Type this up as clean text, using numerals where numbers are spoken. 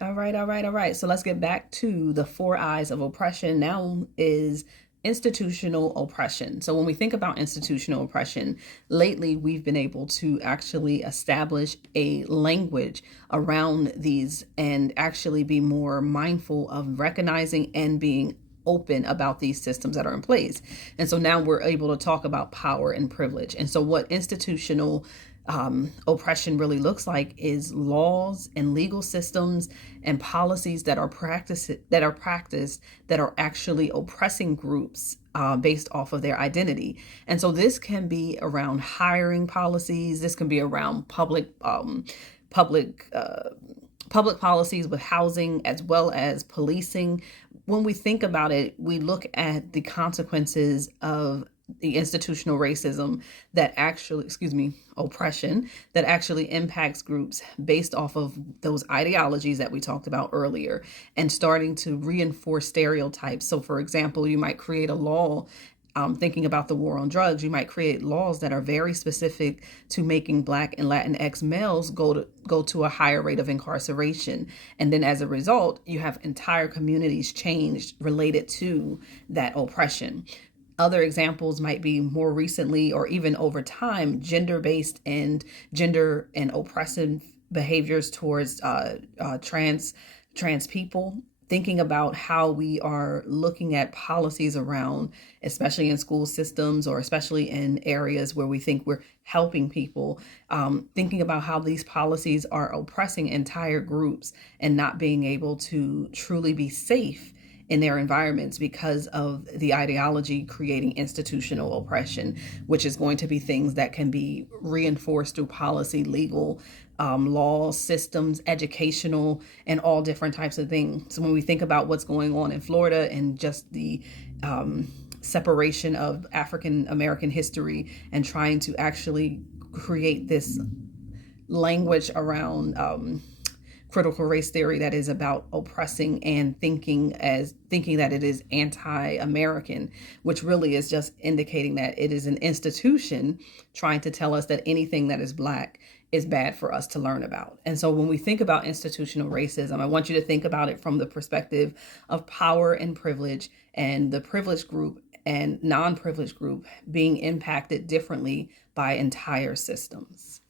All right, all right, all right. So let's get back to the four eyes of oppression. Now is institutional oppression. So when we think about institutional oppression, lately we've been able to actually establish a language around these and actually be more mindful of recognizing and being open about these systems that are in place. And so now we're able to talk about power and privilege. And so what institutional oppression really looks like is laws and legal systems and policies that are practiced that are actually oppressing groups based off of their identity. And so this can be around hiring policies. This can be around public public policies with housing as well as policing. When we think about it, we look at the consequences of the institutional racism that actually, oppression that actually impacts groups based off of those ideologies that we talked about earlier and starting to reinforce stereotypes. So, for example, you might create a law. Thinking about the war on drugs, you might create laws that are very specific to making Black and Latinx males go to a higher rate of incarceration, and then as a result, you have entire communities changed related to that oppression. Other examples might be more recently or even over time, gender and oppressive behaviors towards trans people. Thinking about how we are looking at policies around, especially in school systems or especially in areas where we think we're helping people, thinking about how these policies are oppressing entire groups and not being able to truly be safe in their environments because of the ideology creating institutional oppression, which is going to be things that can be reinforced through policy, legal, law, systems, educational, and all different types of things. So when we think about what's going on in Florida and just the separation of African American history and trying to actually create this language around critical race theory that is about oppressing and thinking that it is anti-American, which really is just indicating that it is an institution trying to tell us that anything that is Black is bad for us to learn about. And so when we think about institutional racism, I want you to think about it from the perspective of power and privilege, and the privileged group and non-privileged group being impacted differently by entire systems.